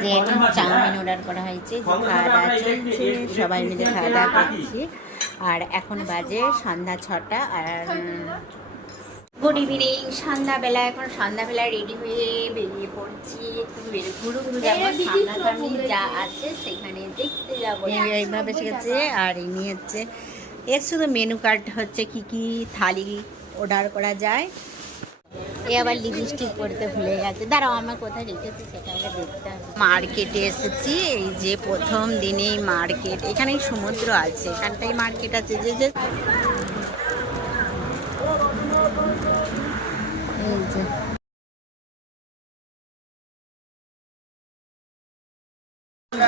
যে এখন chowmein order করা হয়েছে, যে খাওয়া দাওয়া চলছে, সবাই মিলে খাওয়া দাওয়া করছি। আর এখন বাজে সন্ধ্যা 6টা। আর গুড ইভিনিং, সন্ধ্যাবেলা। এখন সন্ধ্যাবেলা রেডি হয়ে বেরিয়ে পড়ছি, একটু ঘুরু ঘুরু যাবো, সামনাসামনি যা আছে সেখানে দেখতে যাবো। এইভাবে শিখেছে। আর ইনি হচ্ছে, এর শুধু মেনু কার্ড হচ্ছে কি কি থালি অর্ডার করা যায়। এ আবার লিপস্টিক পরতে ভুলে গেছে, দাঁড়াও আমার কোথায় রেখেছি সেটা আমরা দেখতে হবে। মার্কেটে এসেছি, এই যে প্রথম দিনেই মার্কেট। এখানেই সমুদ্র আছে, এখানটাই মার্কেট আছে। যে যে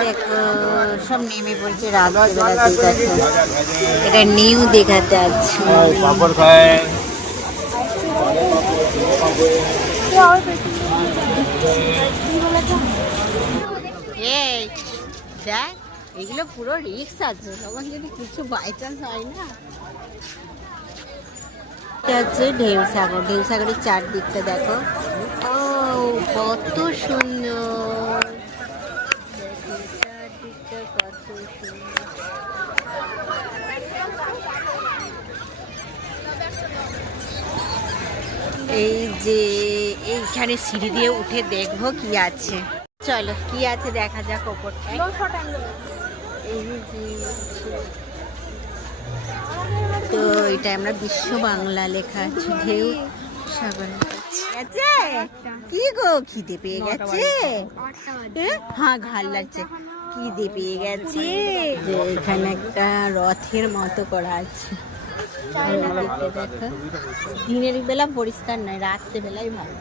দেখো সব নেমে পড়ছে রাত্রেবেলা। ঠিক আছে, এটা নিউ দেখাতে আছে। এই দেখ, এগুলো পুরো রিস্ক আছে, তখন যদি কিছু বাই চান্স হয় না। এটা হচ্ছে ঢেউ সাগর। ঢেউ সাগরের চারদিকটা দেখো, ও কত সুন্দর। দেখো চারদিকটা কত সুন্দর। এই যে এইখানে সিঁড়ি দিয়ে উঠে দেখবো কি আছে। চলো কি আছে দেখা যাক ওপরটায়। এই যে তো এটা আমরা বিশ্ব বাংলা লেখা আছে, ঢেউ সাগর আছে। কি গো খিদে পেয়ে গেছে? হ্যাঁ ঘাল লাগছে, খিদে পেয়ে গেছে। যে এখানে একটা রথের মতো করা আছে। দেখো দিনের বেলা পরিষ্কার নয়, রাত্রে বেলায় ভালো।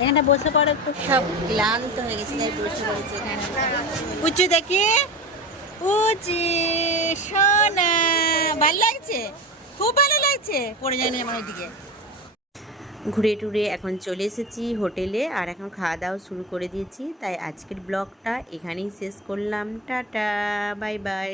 এখানে বসে পড়ে, খুব সব ক্লান্ত হয়ে গেছে তাই বসে পড়েছে এখানে। উঁচু দেখি, উঁচু সোনা, ভালো লাগছে, খুব ভালো লাগছে। পড়ে যায়নি আমার ওইদিকে। ঘুরে টুরে এখন চলে এসেছি হোটেলে, আর এখন খাওয়া দাওয়া শুরু করে দিয়েছি। তাই আজকের ব্লগটা এখানেই শেষ করলাম। Tata, bye bye.